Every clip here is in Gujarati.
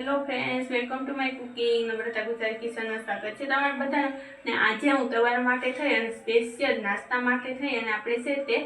Hello friends, welcome to my cooking. Namrata Gujarati કિચનમાં સ્વાગત છે તમારા બધાને. ને આજે હું તમારા માટે થઈ અને સ્પેશિયલ નાસ્તા માટે થઈ અને આપણે છે તે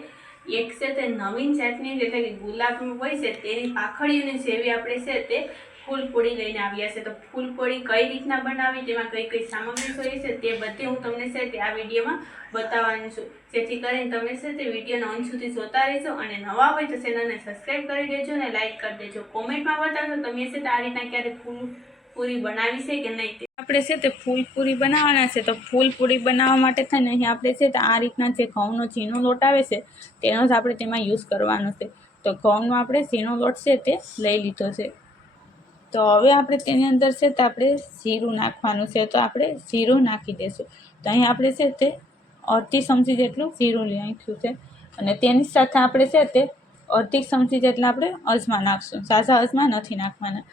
એક છે તે નવીન જાતની એટલે કે ગુલાબનું હોય છે તેની પાખડીઓની જેવી આપણે છે તે ફૂલપોડી લઈને આવ્યા છે. તો ફૂલપોડી કઈ રીતના બનાવી, તેમાં કઈ કઈ સામગ્રી જોઈએ છે તે બધી હું તમને છે તે આ વિડીયોમાં બતાવવાની છું, જેથી કરીને તમે છે તે વિડીયોનો અંત સુધી જોતા રહેજો અને નવા હોય તો ચેનલને સબસ્ક્રાઈબ કરી દેજો અને લાઈક કરી દેજો. કોમેન્ટમાં બતાવજો તમે છે તે આ રીતના ક્યારે ફૂલપૂરી બનાવી છે કે નહીં. આપણે છે તે ફૂલપૂરી બનાવવાના છે. તો ફૂલપૂરી બનાવવા માટે થઈને અહીં આપણે છે તે આ રીતના જે ઘઉંનો ઝીણો લોટ આવે છે તેનો જ આપણે તેમાં યુઝ કરવાનો છે. તો ઘઉંનો આપણે ઝીણો લોટ છે તે લઈ લીધો છે. તો હવે આપણે તેની અંદર છે તે આપણે જીરું નાખવાનું છે. તો આપણે જીરું નાખી દઈશું. તો અહીં આપણે છે તે અડધી ચમચી જેટલું જીરું નાખ્યું છે અને તેની સાથે આપણે છે તે અડધી ચમચી જેટલા આપણે અજમા નાખશું. ઝાઝા અજમા નથી નાખવાના.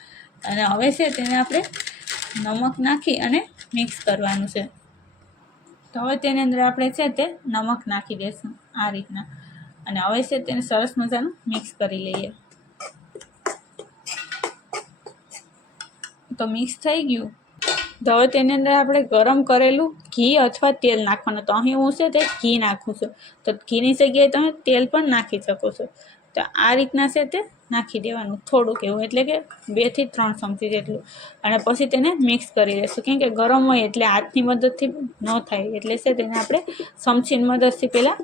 અને હવે છે તેને આપણે નમક નાખી અને મિક્સ કરવાનું છે. તો હવે તેની અંદર આપણે છે તે નમક નાખી દઈશું આ રીતના અને હવે છે તેને સરસ મજાનું મિક્સ કરી લઈએ. તો મિક્સ થઈ ગયું. તો હવે તેની અંદર આપણે ગરમ કરેલું ઘી અથવા તેલ નાખવાનું. તો અહીં હું છે તે ઘી નાખું છું. તો ઘીની જગ્યાએ તમે તેલ પણ નાખી શકો છો. તો આ રીતના છે તે નાખી દેવાનું થોડુંક એવું, એટલે કે 2 થી 3 ચમચી જેટલું. અને પછી તેને મિક્સ કરી દઈશું. કેમ કે ગરમ હોય એટલે હાથની મદદથી ન થાય, એટલે છે તેને આપણે ચમચીની મદદથી પહેલાં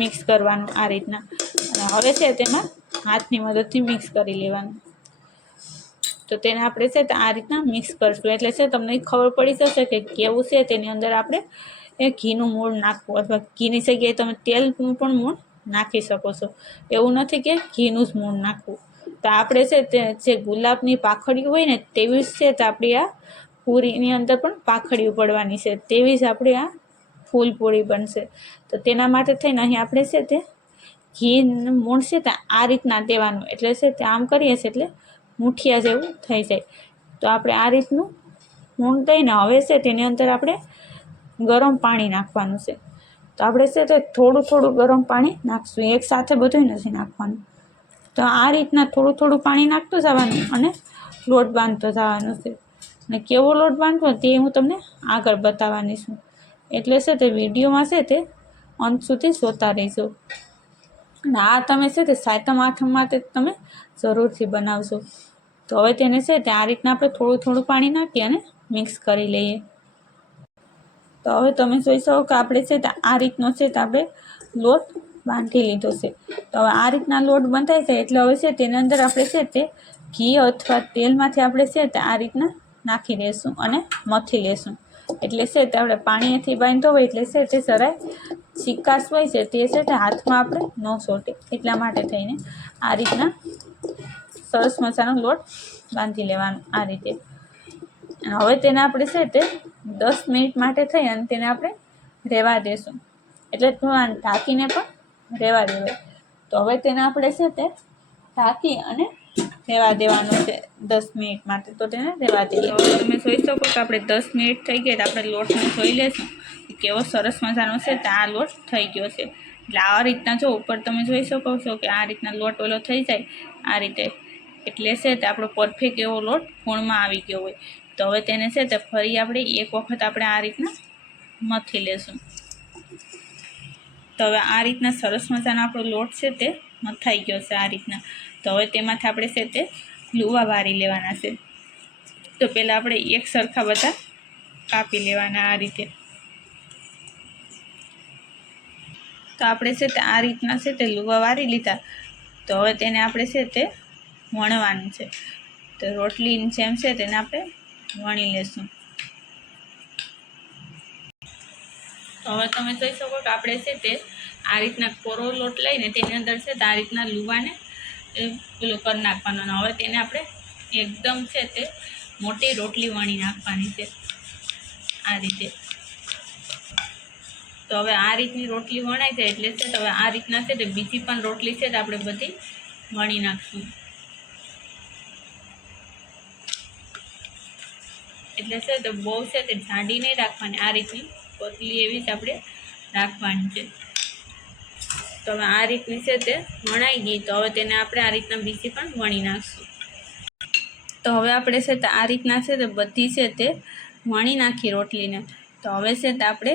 મિક્સ કરવાનું આ રીતના. અને હવે છે તેમાં હાથની મદદથી મિક્સ કરી લેવાનું. તો તેને આપણે છે તે આ રીતના મિક્સ કરશું એટલે છે તમને ખબર પડી જશે કે કેવું છે તેની અંદર આપણે ઘીનું મૂળ નાખવું, અથવા ઘીની જગ્યાએ તમે તેલનું પણ મૂળ નાખી શકો છો. એવું નથી કે ઘીનું જ મૂળ નાખવું. તો આપણે છે તે જે ગુલાબની પાખડી હોય ને તેવી જ છે તે આપણી આ પૂરીની અંદર પણ પાખડીઓ પડવાની છે, તેવી જ આપણી આ ફૂલપૂરી બનશે. તો તેના માટે થઈને અહીં આપણે છે તે ઘીનું મૂળ છે તે આ રીતના દેવાનું, એટલે છે તે આમ કરીએ છીએ એટલે મુઠિયા જેવું થઈ જાય. તો આપણે આ રીતનું મૂણ દઈને હવે છે તેની અંદર આપણે ગરમ પાણી નાખવાનું છે. તો આપણે છે તે થોડું થોડું ગરમ પાણી નાખશું, એક સાથે બધું નથી નાખવાનું. તો આ રીતના થોડું થોડું પાણી નાખતું જવાનું અને લોટ બાંધતો જવાનું છે. અને કેવો લોટ બાંધવો તે હું તમને આગળ બતાવવાની છું, એટલે છે તે વિડીયોમાં છે તે અંત સુધી જોતા રહેજો. અને આ તમે છે તે સાતમ આઠમ માટે તમે જરૂરથી બનાવશો. તો હવે તેને છે તે આ રીતના આપણે થોડું થોડું પાણી નાખી અને મિક્સ કરી લઈએ. તો હવે તમે જોઈ શકો કે આપણે છે તે આ રીતનો છે તે આપણે લોટ બાંધી લીધો છે. તો હવે આ રીતના લોટ બંધાઈ જાય એટલે હવે છે તેની અંદર આપણે છે તે ઘી અથવા તેલમાંથી આપણે છે તે આ રીતના નાખી દઈશું અને મથી લેશું. એટલે છે તે આપણે પાણીથી બાંધ્યો હોય એટલે છે તે જરાય ચીકાશ હોય છે તે છે તે હાથમાં આપણે ન ચોટે, એટલા માટે થઈને આ રીતના સરસ મજાનો લોટ બાંધી લેવાનો આ રીતે. અને હવે તેને આપણે છે તે 10 મિનિટ માટે થઈ અને તેને આપણે રહેવા દેશું, એટલે ઢાંકીને પણ રહેવા દેવાય. તો હવે તેને આપણે છે તે ઢાંકી અને રહેવા દેવાનું છે 10 મિનિટ માટે. તો તેને રહેવા દઈએ. હવે તમે જોઈ શકો કે આપણે 10 મિનિટ થઈ ગઈ, આપણે લોટને જોઈ લેશું કેવો સરસ મજાનો છે તે આ લોટ થઈ ગયો છે. એટલે આ રીતના જો ઉપર તમે જોઈ શકો છો કે આ રીતના લોટ ઓલો થઈ જાય આ રીતે, એટલે છે તે આપણો પરફેક્ટ એવો લોટ ખૂણમાં આવી ગયો હોય. તો હવે તેને છે તે ફરી આપણે એક વખત આપણે આ રીતના મથી લેશું. તો હવે આ રીતના સરસ મજાનો આપણો લોટ છે તે મથાઈ ગયો છે આ રીતના. તો હવે તેમાંથી આપણે છે તે લુવા વારી લેવાના છે. તો પહેલાં આપણે એક સરખા બધા કાપી લેવાના આ રીતે. તો આપણે છે તે આ રીતના છે તે લુવા વારી લીધા. તો હવે તેને આપણે છે તે વણવાનું છે. તો રોટલીની જેમ છે તેને આપણે વણી લેશું. તો હવે તમે જોઈ શકો કે આપણે છે તે આ રીતના કોરો લોટ લઈને તેની અંદર છે તે આ રીતના લુવાને પેલો કરી નાખવાનો. અને હવે તેને આપણે એકદમ છે તે મોટી રોટલી વણી નાખવાની છે આ રીતે. તો હવે આ રીતની રોટલી વણાઈ જાય એટલે છે તો હવે આ રીતના છે તે બીજી પણ રોટલી છે તે આપણે બધી વણી નાખશું. એટલે છે તો બહુ છે તે જાડી નહીં રાખવાની, આ રીતની પતલી એવી જ આપણે રાખવાની છે. તો હવે આ રીતની છે તે વણાઈ ગઈ. તો હવે તેને આપણે આ રીતના બીજી પણ વણી નાખશું. તો હવે આપણે છે તે આ રીતના છે તે બધી છે તે વણી નાખી રોટલીને. તો હવે છે તે આપણે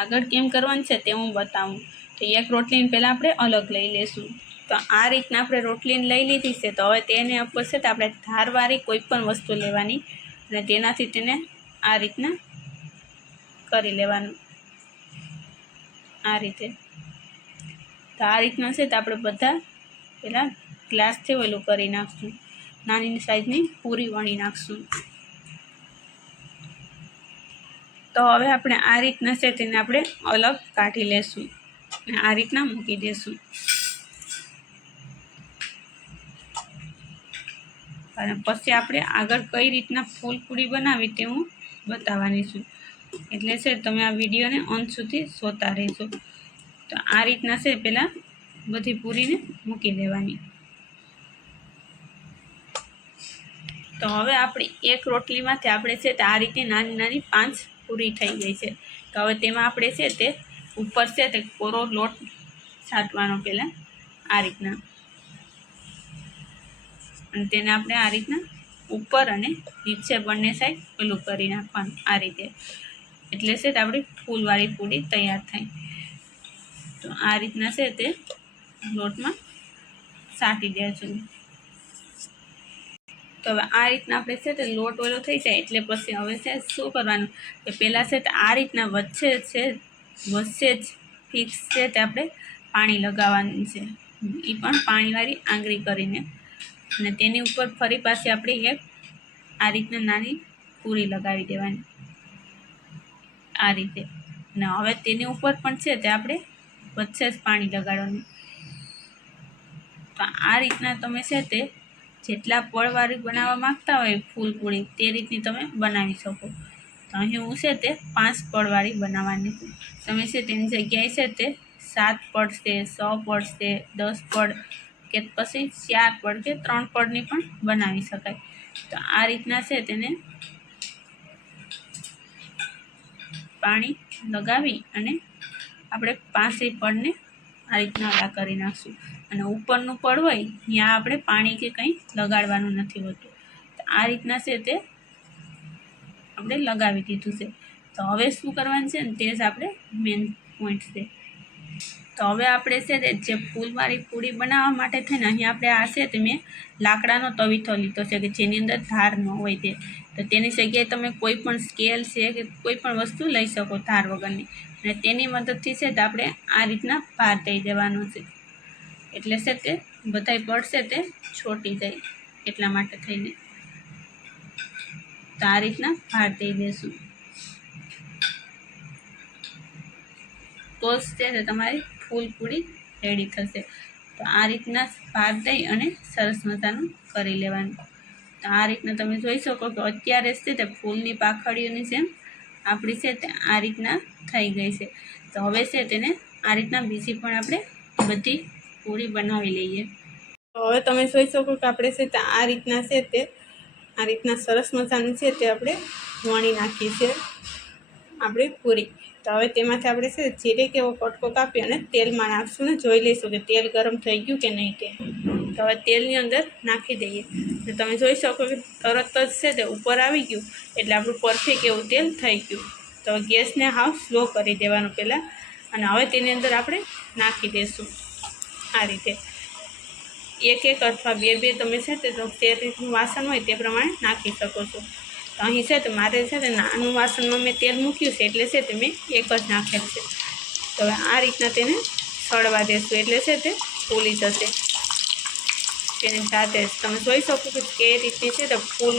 આગળ કેમ કરવાનું છે તે હું બતાવું. તો એક રોટલીને પહેલાં આપણે અલગ લઈ લઈશું. તો આ રીતના આપણે રોટલીને લઈ લીધી છે. તો હવે તેને ઉપર છે તો આપણે ધારવાળી કોઈ પણ વસ્તુ લેવાની અને તેનાથી તેને આ રીતના કરી લેવાનું, આ રીતે. તો આ રીતના છે તો આપણે બધા પહેલાં ગ્લાસથી ઓલું કરી નાખશું, નાની સાઈઝની પૂરી વણી નાખશું. તો હવે આપણે આ રીતના છે તેને આપણે અલગ કાઢી લેશું અને આ રીતના મૂકી દેશું. અને પછી આપણે આગળ કઈ રીતના ફૂલપૂરી બનાવી તે હું બતાવવાની છું. એટલે છે તમે આ વિડીયોને અંત સુધી જોતા રહેશો. તો આ રીતના છે પહેલાં બધી પૂરીને મૂકી દેવાની. તો હવે આપણી એક રોટલીમાંથી આપણે છે તે આ રીતે નાની નાની 5 પૂરી થઈ ગઈ છે. તો હવે તેમાં આપણે છે તે ઉપર છે તે કોરો લોટ છાંટવાનો પહેલાં આ રીતના, અને તેને આપણે આ રીતના ઉપર અને નીચે બંને સાઈડ પેલું કરી નાખવાનું આ રીતે. એટલે છે તે આપણી ફૂલવાળી પૂરી તૈયાર થાય. તો આ રીતના છે તે લોટમાં છાંટી દેશું. તો હવે આ રીતના આપણે છે તે લોટ ઓલો થઈ જાય એટલે પછી હવે છે શું કરવાનું કે પહેલાં છે તે આ રીતના વચ્ચે જ ફિક્સ છે તે આપણે પાણી લગાવવાનું છે, એ પણ પાણીવાળી આંગળી કરીને. અને તેની ઉપર ફરી પાછી આપણે એક આ રીતના નાની પૂરી લગાવી દેવાની આ રીતે. અને હવે તેની ઉપર પણ છે તે આપણે વચ્ચે જ પાણી લગાડવાનું. તો આ રીતના તમે છે તે જેટલા પડવાળી બનાવવા માંગતા હોય ફૂલપૂરી તે રીતની તમે બનાવી શકો. તો અહીં હું છે તે 5 પડવાળી બનાવવાની છું. તમે છે તેની જગ્યાએ છે તે 7 પડ છે, 6 પડ છે, 10 પડ કે પછી 4 પડ કે 3 પડની પણ બનાવી શકાય. તો આ રીતના છે તેને પાણી લગાવી અને આપણે 5 પડને આ રીતના આડા કરી નાખશું. અને ઉપરનું પડ હોય ત્યાં આપણે પાણી કે કંઈ લગાડવાનું નથી હોતું. તો આ રીતના છે તે આપણે લગાવી દીધું છે. તો હવે શું કરવાનું છે ને તે જ આપણે મેન પોઈન્ટ છે. તો હવે આપણે છે તે જે ફૂલવાળી પૂરી બનાવવા માટે થઈને અહીં આપણે આ છે તે મેં લાકડાનો તવીથો લીધો છે કે જેની અંદર ધાર ન હોય તે. તો તેની જગ્યાએ તમે કોઈ પણ સ્કેલ છે કે કોઈ પણ વસ્તુ લઈ શકો ધાર વગરની, અને તેની મદદથી છે તે આપણે આ રીતના ભાર દઈ દેવાનો છે. એટલે છે તે બધાય પડશે તે છોટી જાય એટલા માટે થઈને. તો આ રીતના ભાર દઈ દેશું તો જ છે તે તમારી ફૂલપૂરી રેડી થશે. તો આ રીતના ભાર દઈ અને સરસ મજાનું કરી લેવાનું. તો આ રીતના તમે જોઈ શકો કે અત્યારે છે તે ફૂલની પાંખડીઓની જેમ આપણી છે તે આ રીતના થઈ ગઈ છે. તો હવે છે તેને આ રીતના બીજી પણ આપણે બધી પૂરી બનાવી લઈએ. તો હવે તમે જોઈ શકો કે આપણે છે તે આ રીતના સરસ મજાની છે તે આપણે વણી નાખી છે આપણી પૂરી. તો હવે તેમાંથી આપણે છે જીરીક એવો કટકો કાપી અને તેલમાં નાખશું ને જોઈ લઈશું કે તેલ ગરમ થઈ ગયું કે નહીં તે. તો હવે તેલની અંદર નાખી દઈએ. તો તમે જોઈ શકો કે તરત જ છે તે ઉપર આવી ગયું એટલે આપણું પરફેક્ટ એવું તેલ થઈ ગયું. તો ગેસને હાવ સ્લો કરી દેવાનું પહેલાં, અને હવે તેની અંદર આપણે નાખી દઈશું આ રીતે. એક અથવા બે તમે છે તે જે રીતનું વાસણ હોય તે પ્રમાણે નાખી શકો છો. તો અહીં છે તે મારે છે તે નાનું વાસણમાં મેં તેલ મૂક્યું છે એટલે છે તે મેં એક જ નાખેલ છે. તો હવે આ રીતના તેને સળવા દેશું એટલે છે તે ફૂલી જશે તેની સાથે જ. તમે જોઈ શકો કે કઈ રીતની છે તે ફૂલ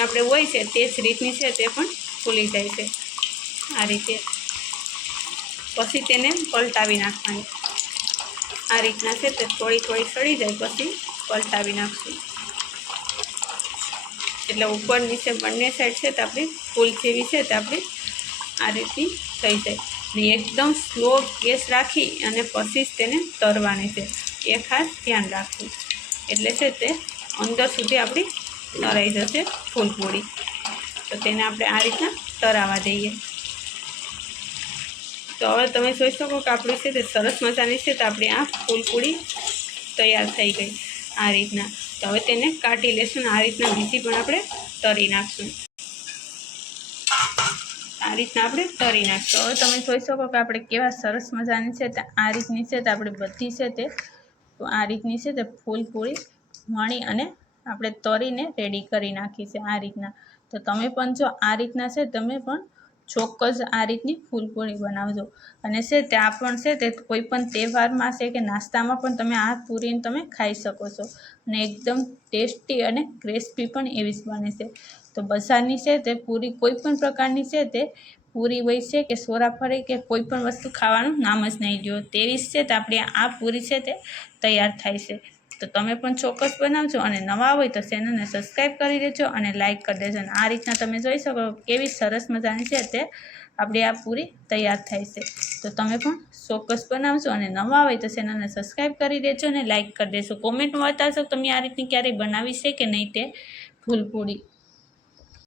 આપણે હોય છે તે જ રીતની છે તે પણ ફૂલી જાય છે આ રીતે. પછી તેને પલટાવી નાખવાની આ રીતના છે તે થોડી સળી જાય પછી પલટાવી નાખશું એટલે ઉપર નીચે બંને સાઈડ છે તે આપણી ફૂલ જેવી છે તે આપણી આ રીતની થઈ જાય. ને એકદમ સ્લો ગેસ રાખી અને પછી જ તેને તરવાની છે, એ ખાસ ધ્યાન રાખવું. એટલે છે તે અંદર સુધી આપણી તરાઈ જશે ફૂલપૂરી. તો તેને આપણે આ રીતના તરાવા દઈએ. તો હવે તમે જોઈ શકો કે આપણી છે તે સરસ મજાની છે તો આપણી આ ફૂલપૂરી તૈયાર થઈ ગઈ આ રીતના. તો હવે તેને કાઢી લેશું. આ રીતના બીજી પણ આપણે તળી નાખશું. આ રીતના આપણે તળી નાખશું. હવે તમે જોઈ શકો કે આપણે કેવા સરસ મજાની છે તે આ રીતની છે તે આપણે બધી છે તે આ રીતની છે તે ફૂલપૂરી વણી અને આપણે તળીને રેડી કરી નાખી છે આ રીતના. તો તમે પણ જો આ રીતના છે તમે પણ ચોક્કસ આ રીતની ફૂલપૂરી બનાવજો. અને છે તે આ પણ છે તે કોઈ પણ તહેવારમાં છે કે નાસ્તામાં પણ તમે આ પૂરીને તમે ખાઈ શકો છો. અને એકદમ ટેસ્ટી અને ક્રિસ્પી પણ એવી જ બને છે. તો બજારની છે તે પૂરી કોઈ પણ પ્રકારની છે તે પૂરી હોય છે કે સોરાફળી કે કોઈ પણ વસ્તુ ખાવાનું નામ જ નહીં લ્યો તેવી જ છે તો આપણી આ પૂરી છે તે તૈયાર થાય છે. તો તમે પણ ચોક્કસ બનાવજો અને નવા હોય તો ચેનલને સબસ્ક્રાઈબ કરી દેજો અને લાઇક કરી દેજો. અને આ રીતના તમે જોઈ શકો કેવી સરસ મજાની છે તે આપણી આ પૂરી તૈયાર થાય છે. તો તમે પણ ચોક્કસ બનાવજો અને નવા હોય તો ચેનલને સબસ્ક્રાઈબ કરી દેજો અને લાઇક કરી દેજો. કોમેન્ટમાં બતાવશો તમે આ રીતની ક્યારેય બનાવી છે કે નહીં તે ફૂલપૂરી.